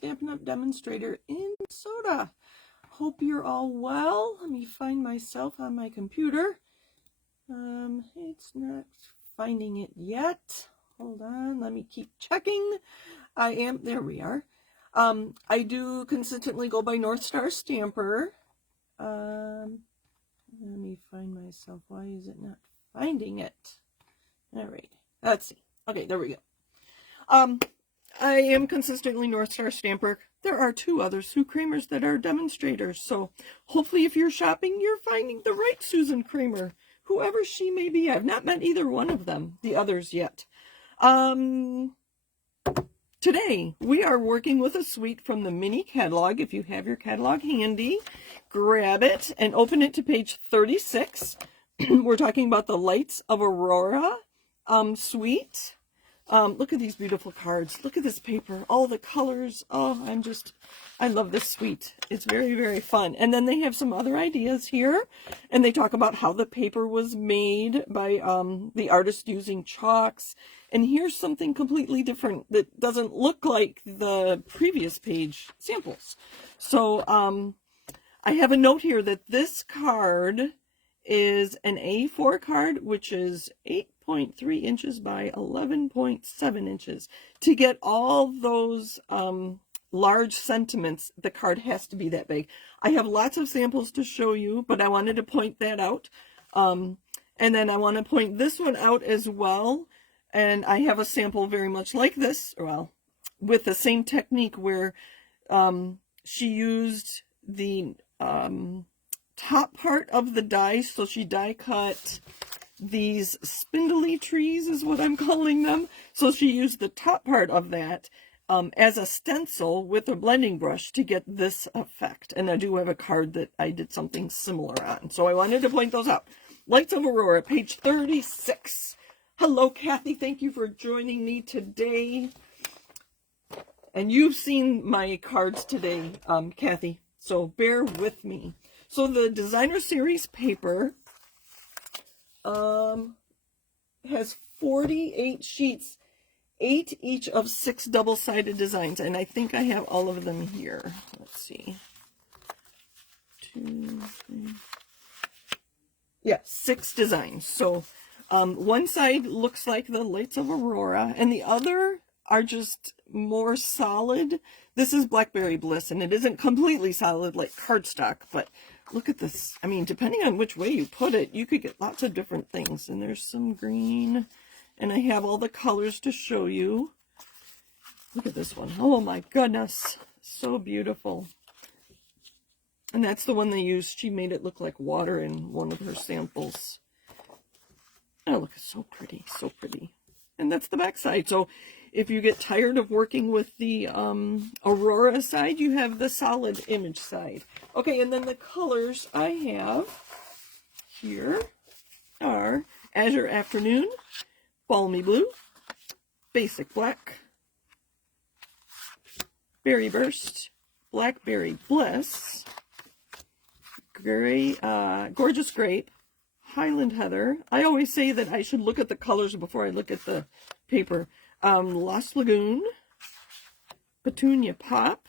Stampin' Up demonstrator in Minnesota. Hope you're all well. Let me find myself on my computer. It's not finding it yet. Hold on, let me keep checking. There we are. I do consistently go by North Star Stamper. Let me find myself. Why is it not finding it? All right, let's see. Okay, there we go. I am consistently North Star Stamper. There are two other Sue Kramers that are demonstrators, so hopefully if you're shopping, you're finding the right Susan Kramer, whoever she may be. I've not met either one of them, the others yet. Today, we are working with a suite from the mini catalog. If you have your catalog handy, grab it and open it to page 36. We're talking about the Lights of Aurora suite. Look at these beautiful cards. Look at this paper. All the colors. Oh, I love this suite. It's very, very fun. And then they have some other ideas here. And they talk about how the paper was made by the artist using chalks. And here's something completely different that doesn't look like the previous page samples. So I have a note here that this card is an A4 card, which is 8.3 inches by 11.7 inches. To get all those large sentiments, the card has to be that big. I have lots of samples to show you, but I wanted to point that out. And then I want to point this one out as well. And I have a sample very much like this, well, with the same technique where she used the top part of the die, so she die cut these spindly trees is what I'm calling them. So she used the top part of that as a stencil with a blending brush to get this effect. And I do have a card that I did something similar on. So I wanted to point those out. Lights of Aurora, page 36. Hello, Kathy. Thank you for joining me today. And you've seen my cards today, Kathy, so bear with me. So the designer series paper has 48 sheets, 8 each of 6 double-sided designs, and I think I have all of them here. Let's see. 2, 3. Yeah, 6 designs. So one side looks like the Lights of Aurora, and the other are just more solid. This is Blackberry Bliss, and it isn't completely solid like cardstock, but look at this. I mean, depending on which way you put it, you could get lots of different things. And there's some green, and I have all the colors to show you. Look at this one. Oh my goodness, so beautiful. And that's the one they used. She made it look like water in one of her samples. Oh, look, it's so pretty, so pretty. And that's the back side. So if you get tired of working with the Aurora side, you have the solid image side. Okay, and then the colors I have here are Azure Afternoon, Balmy Blue, Basic Black, Berry Burst, Blackberry Bliss, Gray, Gorgeous Grape, Highland Heather. I always say that I should look at the colors before I look at the paper. Lost Lagoon, Petunia Pop,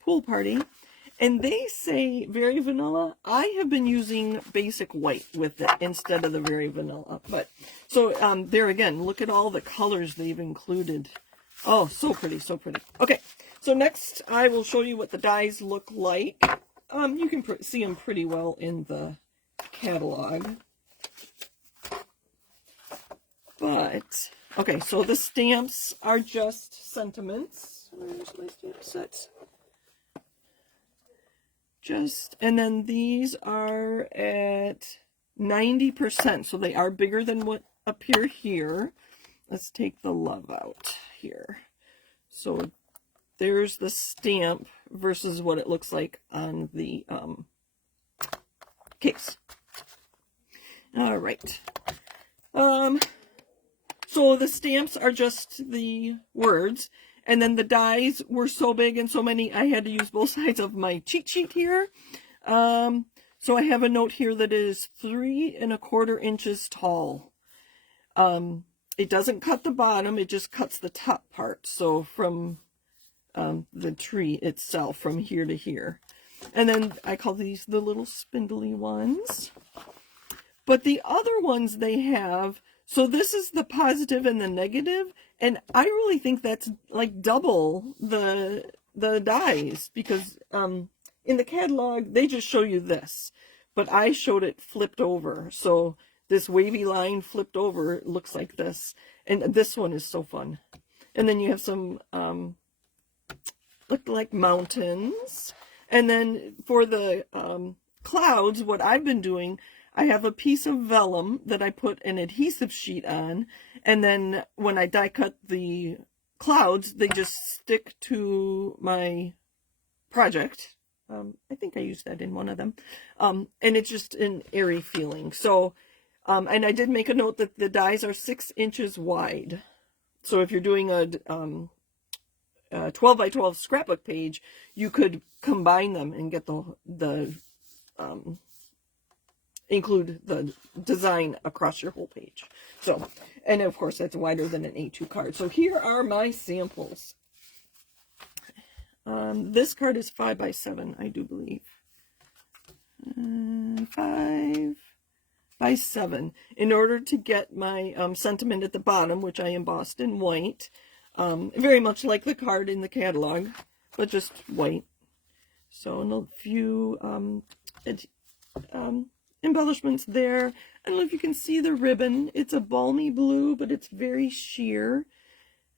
Pool Party, and they say very vanilla. I have been using basic white with it instead of the very vanilla. But so there again, look at all the colors they've included. Oh, so pretty, so pretty. Okay, so next I will show you what the dies look like. You can see them pretty well in the catalog. But, okay, so the stamps are just sentiments. Where's my stamp sets? And then these are at 90%, so they are bigger than what appear here. Let's take the love out here. So there's the stamp versus what it looks like on the case. All right. So the stamps are just the words, and then the dies were so big and so many, I had to use both sides of my cheat sheet here. So I have a note here that is 3 1/4 inches tall. it doesn't cut the bottom, it just cuts the top part. So from the tree itself, from here to here. And then I call these the little spindly ones. But the other ones they have, so this is the positive and the negative, and I really think that's like double the dies, because in the catalog they just show you this, but I showed it flipped over. So this wavy line flipped over looks like this, and this one is so fun. And then you have some look like mountains. And then for the clouds, what I've been doing, I have a piece of vellum that I put an adhesive sheet on, and then when I die cut the clouds, they just stick to my project. I think I used that in one of them. And it's just an airy feeling. So, and I did make a note that the dies are 6 inches wide. So if you're doing a 12 by 12 scrapbook page, you could combine them and get the include the design across your whole page. So, and of course that's wider than an A2 card. So here are my samples. This card is 5 by 7, I do believe. 5 by 7. In order to get my sentiment at the bottom, which I embossed in white, very much like the card in the catalog, but just white. So, and a few embellishments there. I don't know if you can see the ribbon. It's a balmy blue, but it's very sheer.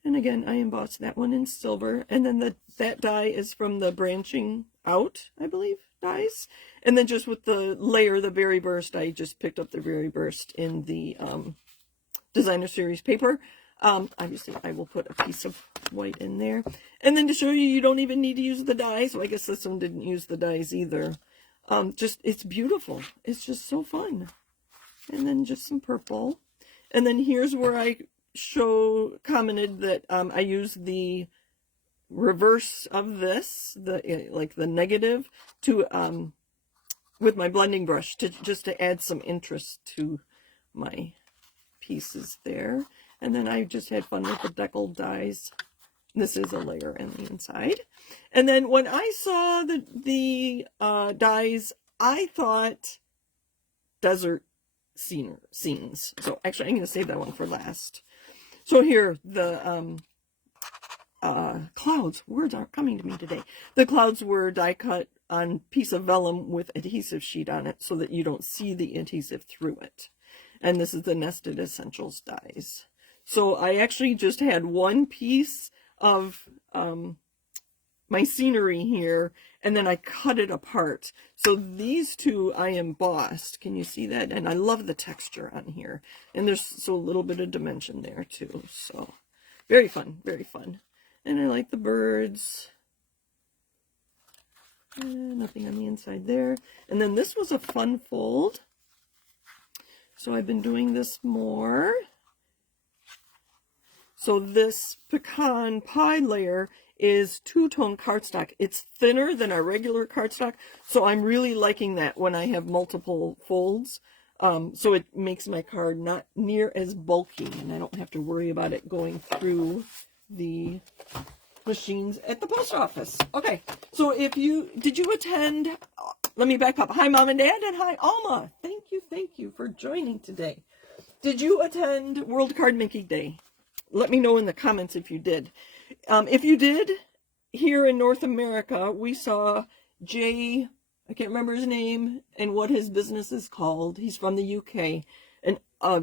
And again, I embossed that one in silver. And then that die is from the branching out, I believe, dies. And then just with the layer, the Berry Burst, I just picked up the Berry Burst in the Designer Series paper. Obviously, I will put a piece of white in there. And then to show you, you don't even need to use the dies. So I guess this one didn't use the dies either. It's beautiful. It's just so fun. And then just some purple. And then here's where I commented that I use the reverse of this, like the negative, to with my blending brush just to add some interest to my pieces there. And then I just had fun with the deckled dies. This is a layer in the inside. And then when I saw the dies, I thought desert scenes. So actually, I'm going to save that one for last. So here, the clouds, words aren't coming to me today. The clouds were die cut on piece of vellum with adhesive sheet on it so that you don't see the adhesive through it. And this is the Nested Essentials dies. So I actually just had one piece of my scenery here, and then I cut it apart. So these two I embossed. Can you see that? And I love the texture on here. And there's so a little bit of dimension there too. So very fun, very fun. And I like the birds. Nothing on the inside there. And then this was a fun fold. So I've been doing this more. So this pecan pie layer is two-tone cardstock. It's thinner than our regular cardstock, so I'm really liking that when I have multiple folds. So it makes my card not near as bulky, and I don't have to worry about it going through the machines at the post office. Okay, so did you attend, let me back up. Hi, Mom and Dad, and hi, Alma. Thank you for joining today. Did you attend World Card Making Day? Let me know in the comments if you did. If you did, here in North America, we saw Jay, I can't remember his name and what his business is called. He's from the UK, and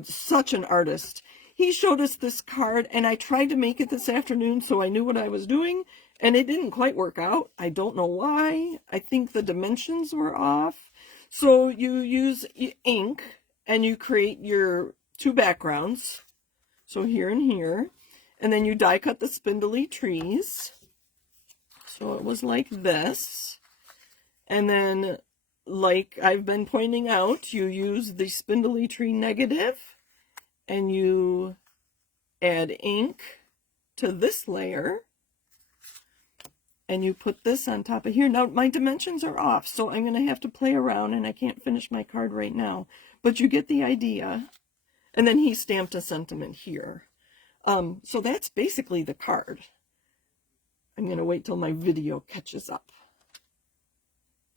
such an artist. He showed us this card, and I tried to make it this afternoon so I knew what I was doing, and it didn't quite work out. I don't know why. I think the dimensions were off. So you use ink, and you create your two backgrounds. So here and here. And then you die cut the spindly trees. So it was like this. And then, like I've been pointing out, you use the spindly tree negative and you add ink to this layer. And you put this on top of here. Now, my dimensions are off, so I'm going to have to play around, and I can't finish my card right now. But you get the idea. And then he stamped a sentiment here. So that's basically the card. I'm going to wait till my video catches up.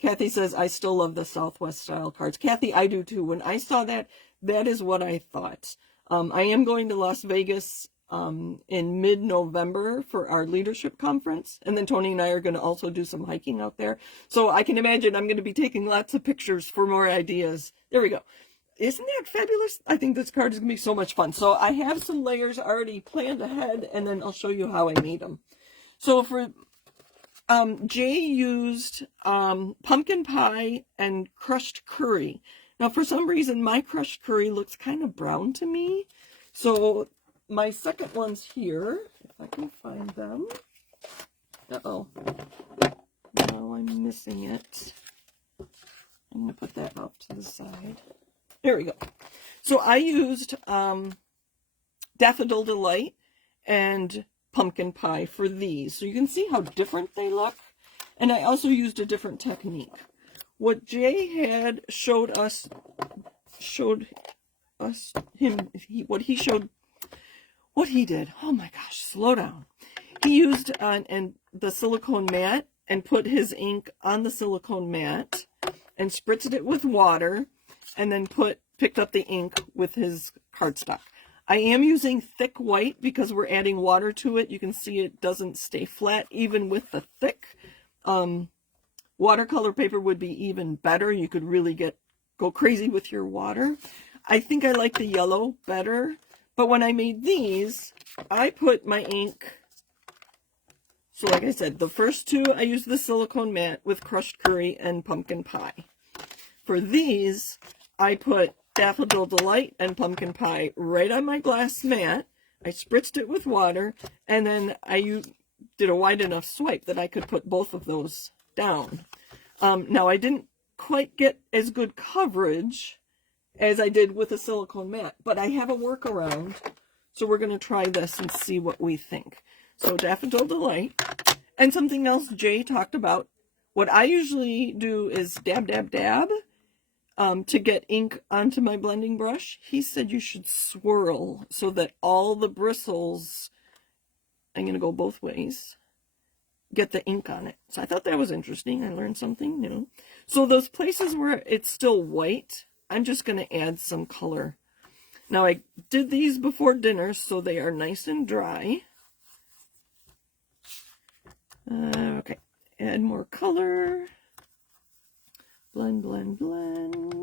Kathy says, I still love the Southwest style cards. Kathy, I do too. When I saw that, that is what I thought. I am going to Las Vegas in mid-November for our leadership conference. And then Tony and I are going to also do some hiking out there. So I can imagine I'm going to be taking lots of pictures for more ideas. There we go. Isn't that fabulous? I think this card is going to be so much fun. So I have some layers already planned ahead, and then I'll show you how I made them. So for Jay used pumpkin pie and crushed curry. Now, for some reason, my crushed curry looks kind of brown to me. So my second one's here, if I can find them. Uh-oh. No, I'm missing it. I'm going to put that off to the side. There we go. So I used Daffodil Delight and pumpkin pie for these. So you can see how different they look. And I also used a different technique. What Jay had showed what he did. Oh my gosh, slow down. He used the silicone mat and put his ink on the silicone mat and spritzed it with water and then picked up the ink with his cardstock. I am using thick white because we're adding water to it. You can see it doesn't stay flat even with the thick. Watercolor paper would be even better. You could really go crazy with your water. I think I like the yellow better. But when I made these, I put my ink. So like I said, the first two, I used the silicone mat with crushed curry and pumpkin pie. For these, I put Daffodil Delight and pumpkin pie right on my glass mat. I spritzed it with water, and then I did a wide enough swipe that I could put both of those down. Now, I didn't quite get as good coverage as I did with a silicone mat, but I have a workaround, so we're going to try this and see what we think. So Daffodil Delight, and something else Jay talked about. What I usually do is dab, dab, dab to get ink onto my blending brush. He said you should swirl so that all the bristles, I'm going to go both ways, get the ink on it. So I thought that was interesting. I learned something new. So those places where it's still white, I'm just going to add some color. Now I did these before dinner, so they are nice and dry. Okay, add more color. Blend, blend, blend.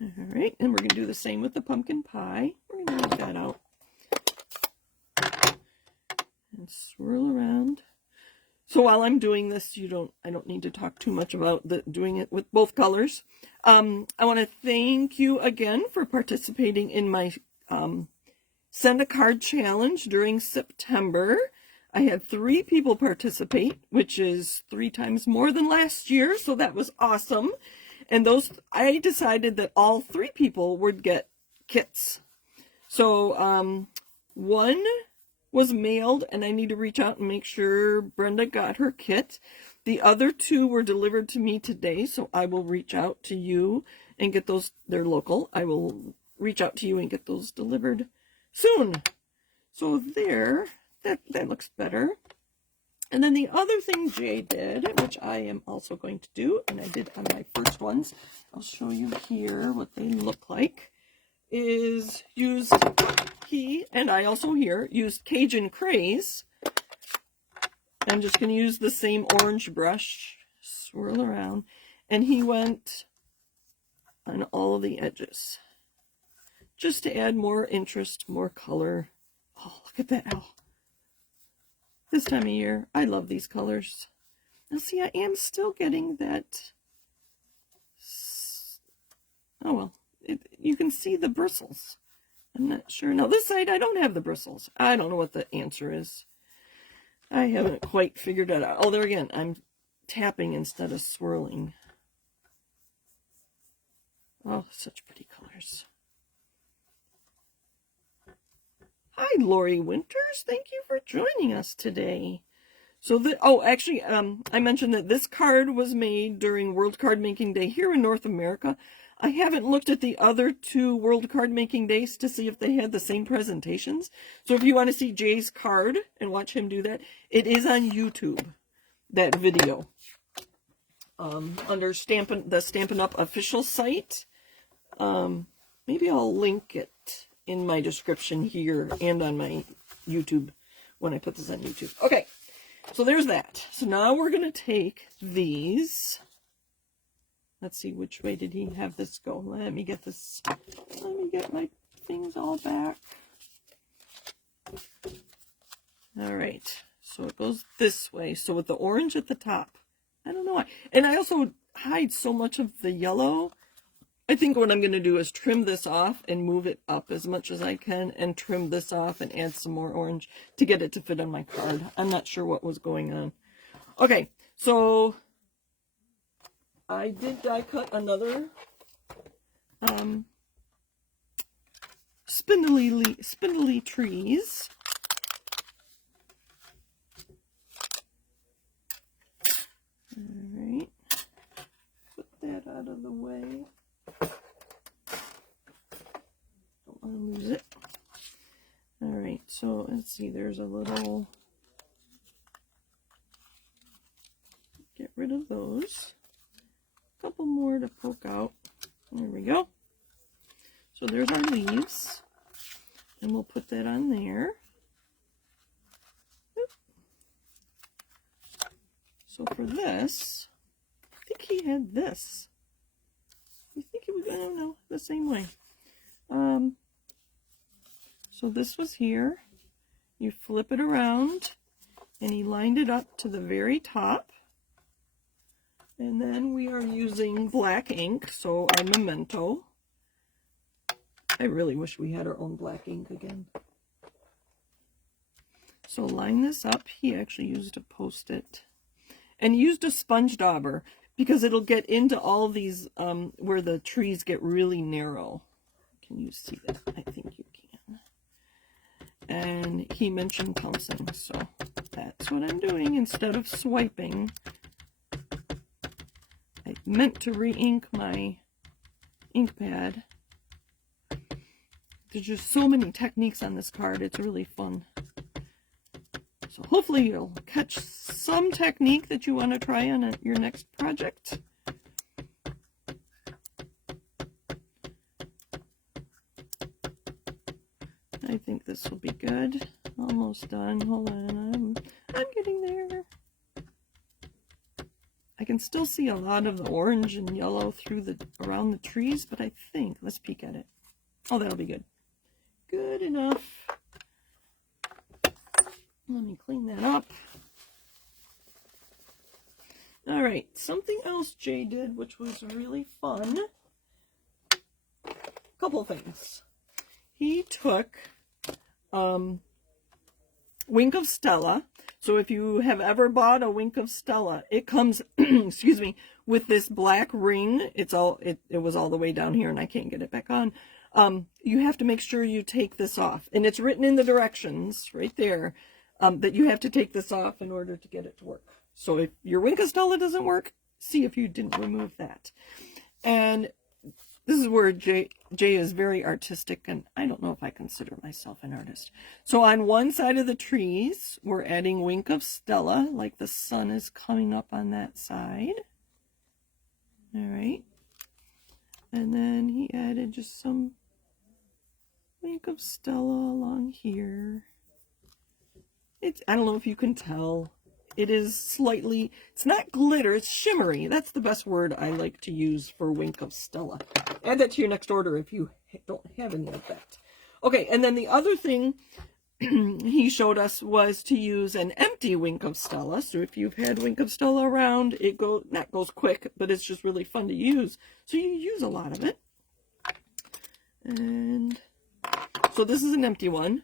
All right, and we're going to do the same with the pumpkin pie. We're going to leave that out. And swirl around. So while I'm doing this, I don't need to talk too much about doing it with both colors. I want to thank you again for participating in my Send a Card Challenge during September. I had 3 people participate, which is 3 times more than last year, so that was awesome. And I decided that all 3 people would get kits. So one was mailed, and I need to reach out and make sure Brenda got her kit. The other 2 were delivered to me today, so I will reach out to you and get those. They're local. I will reach out to you and get those delivered soon. So there, that looks better. And then the other thing Jay did, which I am also going to do, and I did on my first ones, I'll show you here what they look like, is he and I also here used Cajun Craze. I'm just going to use the same orange brush, swirl around, and he went on all of the edges just to add more interest, more color. Oh, look at that. Oh, this time of year, I love these colors. Now see, I am still getting that. Oh well, you can see the bristles. I'm not sure. Now this side, I don't have the bristles. I don't know what the answer is. I haven't quite figured it out. Oh, there again, I'm tapping instead of swirling. Oh, such pretty colors. Hi, Lori Winters. Thank you for joining us today. So, actually, I mentioned that this card was made during World Card Making Day here in North America. I haven't looked at the other 2 World Card Making Days to see if they had the same presentations. So if you want to see Jay's card and watch him do that, it is on YouTube, that video. Under the Stampin' Up official site. Maybe I'll link it in my description here and on my YouTube when I put this on YouTube. Okay, so there's that. So now we're going to take these. Let's see, which way did he have this go? Let me get this. Let me get my things all back. All right, so it goes this way. So with the orange at the top. I don't know why. And I also hide so much of the yellow. I think what I'm going to do is trim this off and move it up as much as I can and trim this off and add some more orange to get it to fit on my card. I'm not sure what was going on. Okay, so I did die cut another spindly trees. All right, put that out of the way. Don't want to lose it. All right, so let's see, there's a little, get rid of those. A couple more to poke out. There we go. So there's our leaves, and we'll put that on there. So for this, I think he had this. I think it was, I don't know, the same way. So this was here. You flip it around, and he lined it up to the very top. And then we are using black ink, so our memento. I really wish we had our own black ink again. So line this up. He actually used a Post-it. And used a sponge dauber, because it'll get into all of these where the trees get really narrow. Can you see that? I think you can. And he mentioned pouncing, so that's what I'm doing instead of swiping. I meant to re-ink my ink pad. There's just so many techniques on this card. It's really fun. So hopefully you'll catch some technique that you want to try on your next project. I think this will be good. Almost done. Hold on. I'm getting there. I can still see a lot of the orange and yellow through around the trees, but I think, let's peek at it. Oh, that'll be good. Good enough. Let me clean that up. All right, something else Jay did, which was really fun. Couple things. He took Wink of Stella. So if you have ever bought a Wink of Stella, it comes, excuse me, with this black ring. It was all the way down here, and I can't get it back on. You have to make sure you take this off, and it's written in the directions right there. That you have to take this off in order to get it to work. So if your Wink of Stella doesn't work, see if you didn't remove that. And this is where Jay is very artistic, and I don't know if I consider myself an artist. So on one side of the trees, we're adding Wink of Stella, like the sun is coming up on that side. All right. And then he added just some Wink of Stella along here. I don't know if you can tell. It is slightly, it's not glitter, it's shimmery. That's the best word I like to use for Wink of Stella. Add that to your next order if you don't have any of that. Okay, and then the other thing he showed us was to use an empty Wink of Stella. So if you've had Wink of Stella around, it not goes quick, but it's just really fun to use. So you use a lot of it. And so this is an empty one.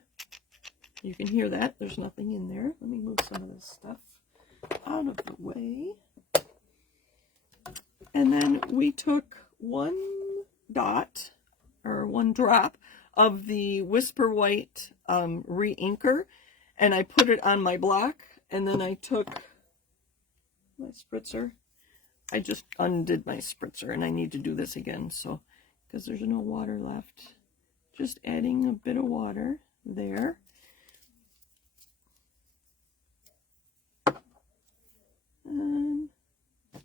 You can hear that. There's nothing in there. Let me move some of this stuff out of the way. And then we took one dot, or one drop, of the Whisper White re-inker, and I put it on my block, and then I took my spritzer, I just undid my spritzer and I need to do this again, so because there's no water left. Just adding a bit of water there. And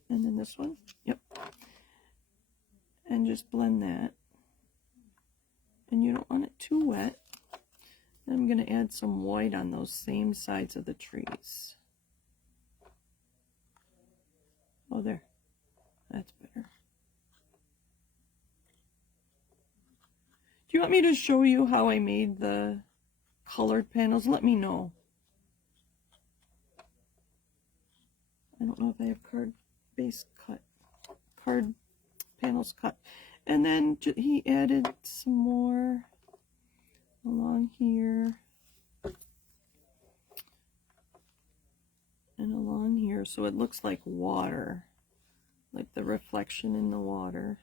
then this one, yep. And just blend that. And you don't want it too wet. Then I'm going to add some white on those same sides of the trees. Oh, there. That's better. Do you want me to show you how I made the colored panels? Let me know. I don't know if I have card panels cut. And then he added some more along here and along here, so it looks like water, like the reflection in the water.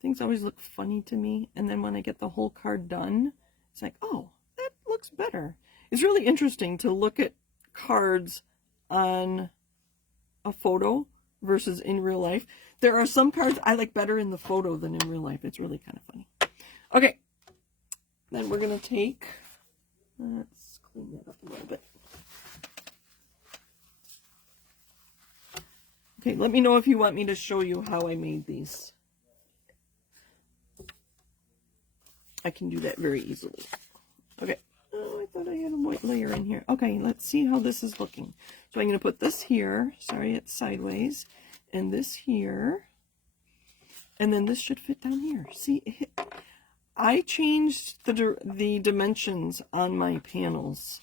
Things always look funny to me, and then when I get the whole card done, it's like, oh, that looks better. It's really interesting to look at cards on a photo versus in real life. There are some cards I like better in the photo than in real life. It's really kind of funny. Okay, then we're going to take, let's clean that up a little bit. Okay, let me know if you want me to show you how I made these. I can do that very easily. Okay. Oh, I thought I had a white layer in here. Okay, let's see how this is looking. So I'm going to put this here. Sorry, it's sideways. And this here. And then this should fit down here. See, I changed the dimensions on my panels.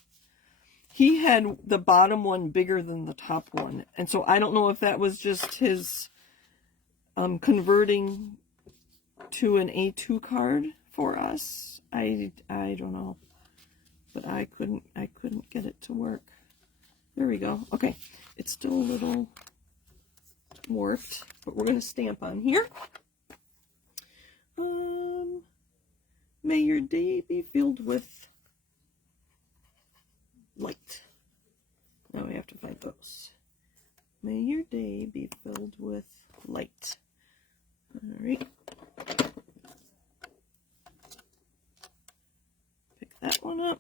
He had the bottom one bigger than the top one. And so I don't know if that was just his converting to an A2 card for us. I don't know, but I couldn't get it to work. There we go. Okay, it's still a little warped, but we're going to stamp on here. May your day be filled with light. Now we have to find those. May your day be filled with light. All right. That one up.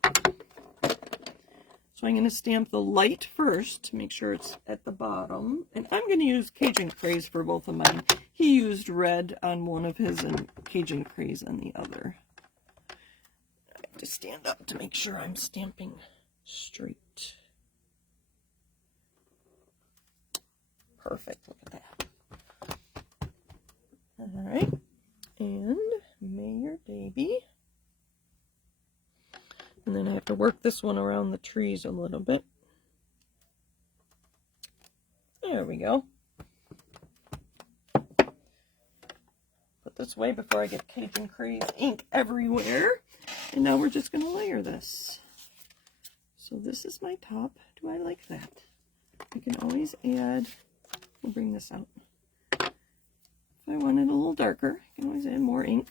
So I'm going to stamp the light first to make sure it's at the bottom. And I'm going to use Cajun Craze for both of mine. He used red on one of his and Cajun Craze on the other. I have to stand up to make sure I'm stamping straight. Perfect. Look at that. All right. And may your day be. And then I have to work this one around the trees a little bit. There we go. Put this away before I get Cajun Craze ink everywhere. And now we're just going to layer this. So this is my top. Do I like that? I can always add, we'll bring this out. If I want it a little darker, I can always add more ink.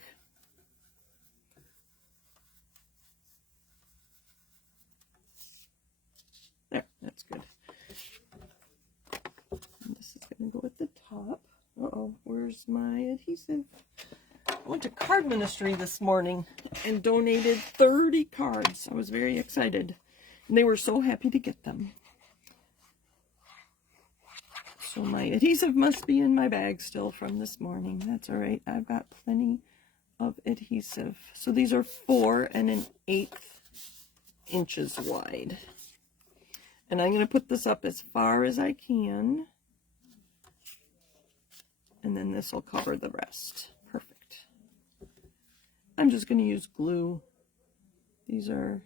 There, that's good. And this is going to go at the top. Uh-oh, where's my adhesive? I went to Card Ministry this morning and donated 30 cards. I was very excited. And they were so happy to get them. So my adhesive must be in my bag still from this morning. That's all right. I've got plenty of adhesive. So these are 4 1/8 inches wide. And I'm going to put this up as far as I can. And then this will cover the rest. Perfect. I'm just going to use glue. These are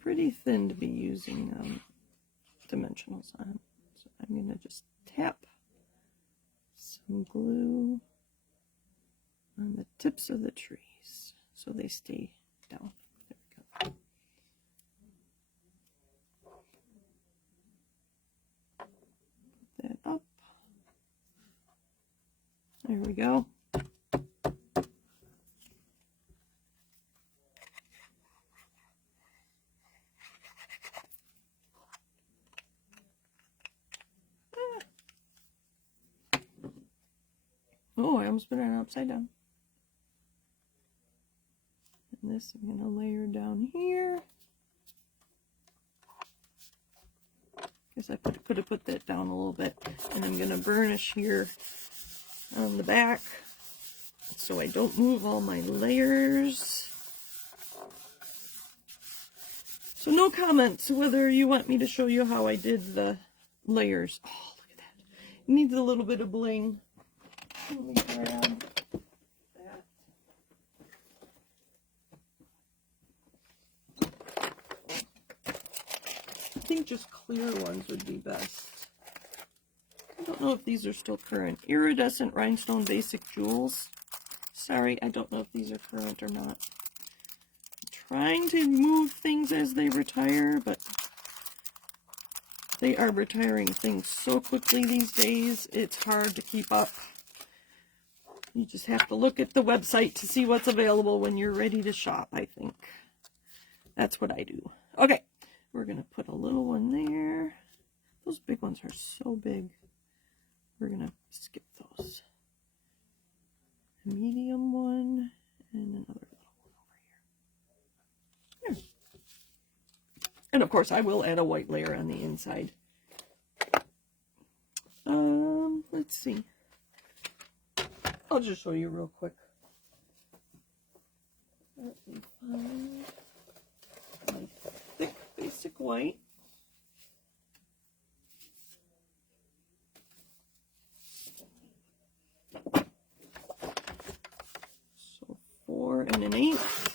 pretty thin to be using dimensionals on. So I'm going to just tap some glue on the tips of the trees so they stay down. There we go. That up. There we go. Oh, I almost put it upside down. And this I'm going to layer down here. Guess I could have put that down a little bit. And I'm going to burnish here on the back so I don't move all my layers. So no comments whether you want me to show you how I did the layers. Oh, look at that. It needs a little bit of bling. Let me grab that. I think just clear ones would be best. I don't know if these are still current. Iridescent Rhinestone Basic Jewels. Sorry, I don't know if these are current or not. I'm trying to move things as they retire, but they are retiring things so quickly these days, it's hard to keep up. You just have to look at the website to see what's available when you're ready to shop, I think. That's what I do. Okay, we're going to put a little one there. Those big ones are so big. We're going to skip those. A medium one and another little one over here. And of course, I will add a white layer on the inside. Let's see. I'll just show you real quick. Let me find my thick basic white. So 4 1/8.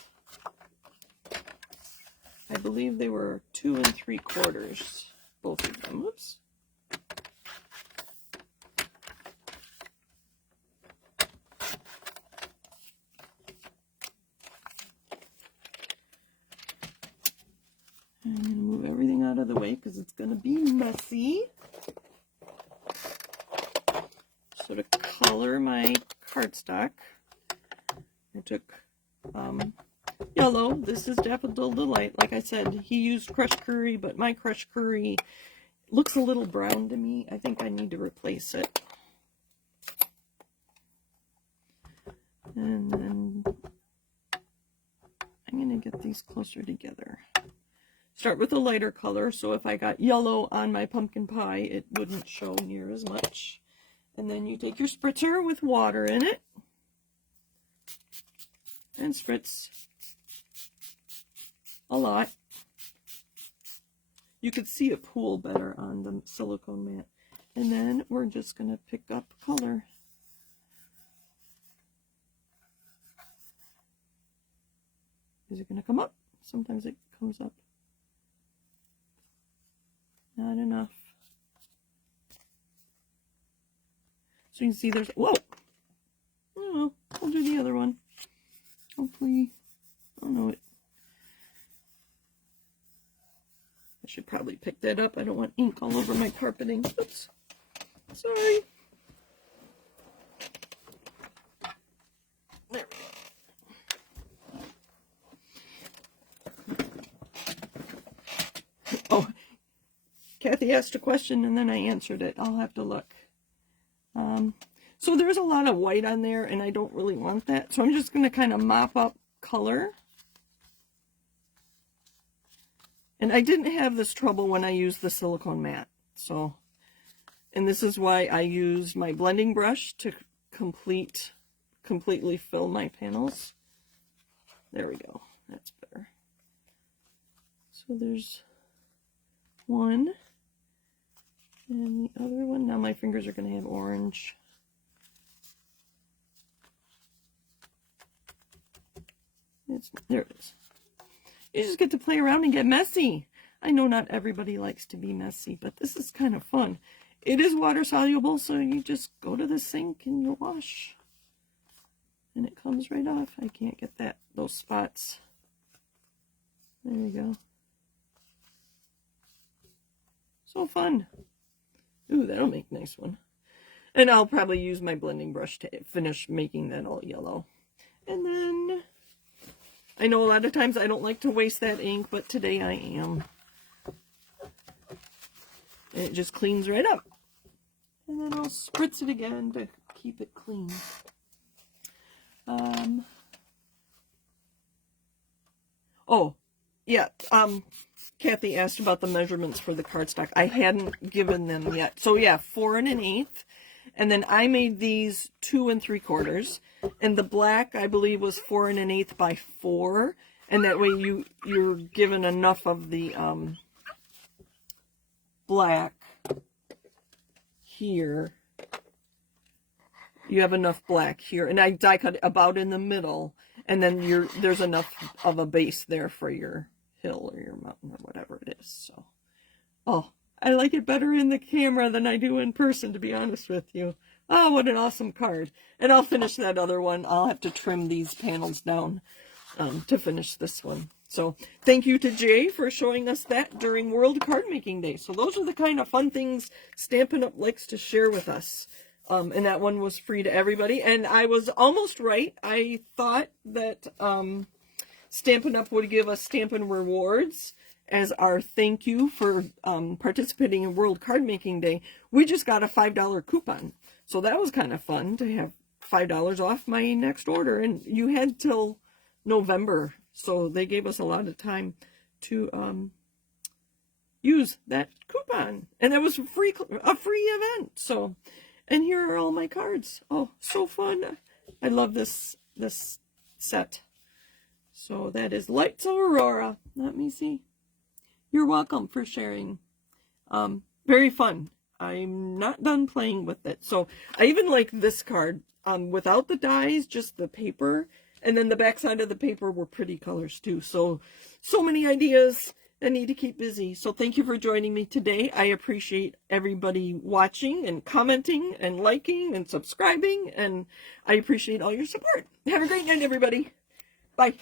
I believe they were 2 3/4, both of them. Oops. I'm going to move everything out of the way because it's going to be messy. So to color my cardstock, I took yellow. This is Daffodil Delight. Like I said, he used crushed curry, but my crushed curry looks a little brown to me. I think I need to replace it. And then I'm going to get these closer together. Start with a lighter color, so if I got yellow on my pumpkin pie, it wouldn't show near as much. And then you take your spritzer with water in it and spritz a lot. You could see a pool better on the silicone mat. And then we're just going to pick up color. Is it going to come up? Sometimes it comes up. Not enough. So you can see there's, whoa! Oh, I'll do the other one. Hopefully, oh no, I should probably pick that up. I don't want ink all over my carpeting. Oops. Sorry. There we go. Oh, Kathy asked a question and then I answered it. I'll have to look. So there's a lot of white on there and I don't really want that. So I'm just going to kind of mop up color. And I didn't have this trouble when I used the silicone mat. So, and this is why I used my blending brush to completely fill my panels. There we go. That's better. So there's one. And the other one, now my fingers are going to have orange. There it is. You just get to play around and get messy. I know not everybody likes to be messy, but this is kind of fun. It is water soluble, so you just go to the sink and you wash. And it comes right off. I can't get those spots. There you go. So fun. Ooh, that'll make a nice one. And I'll probably use my blending brush to finish making that all yellow. And then, I know a lot of times I don't like to waste that ink, but today I am. And it just cleans right up. And then I'll spritz it again to keep it clean. Oh, yeah, Kathy asked about the measurements for the cardstock. I hadn't given them yet. So yeah, 4 1/8. And then I made these 2 3/4. And the black, I believe, was 4 1/8 by 4. And that way you're given enough of the black here. You have enough black here. And I die cut about in the middle. And then there's enough of a base there for your hill or your mountain or whatever it is. So, oh, I like it better in the camera than I do in person, to be honest with you. Oh, what an awesome card. And I'll finish that other one. I'll have to trim these panels down to finish this one. So thank you to Jay for showing us that during World Card Making Day. So those are the kind of fun things Stampin' Up! Likes to share with us. And that one was free to everybody. And I was almost right. I thought that Stampin' Up! Would give us Stampin' Rewards as our thank you for participating in World Card Making Day. We just got a $5 coupon. So that was kind of fun to have $5 off my next order. And you had till November. So they gave us a lot of time to use that coupon. And that was a free event. So... And here are all my cards. Oh, so fun. I love this set. So that is Lights of Aurora. Let me see. You're welcome for sharing. Very fun. I'm not done playing with it. So I even like this card without the dies, just the paper. And then the back side of the paper were pretty colors too. So many ideas. I need to keep busy. So thank you for joining me today. I appreciate everybody watching and commenting and liking and subscribing. And I appreciate all your support. Have a great night, everybody. Bye.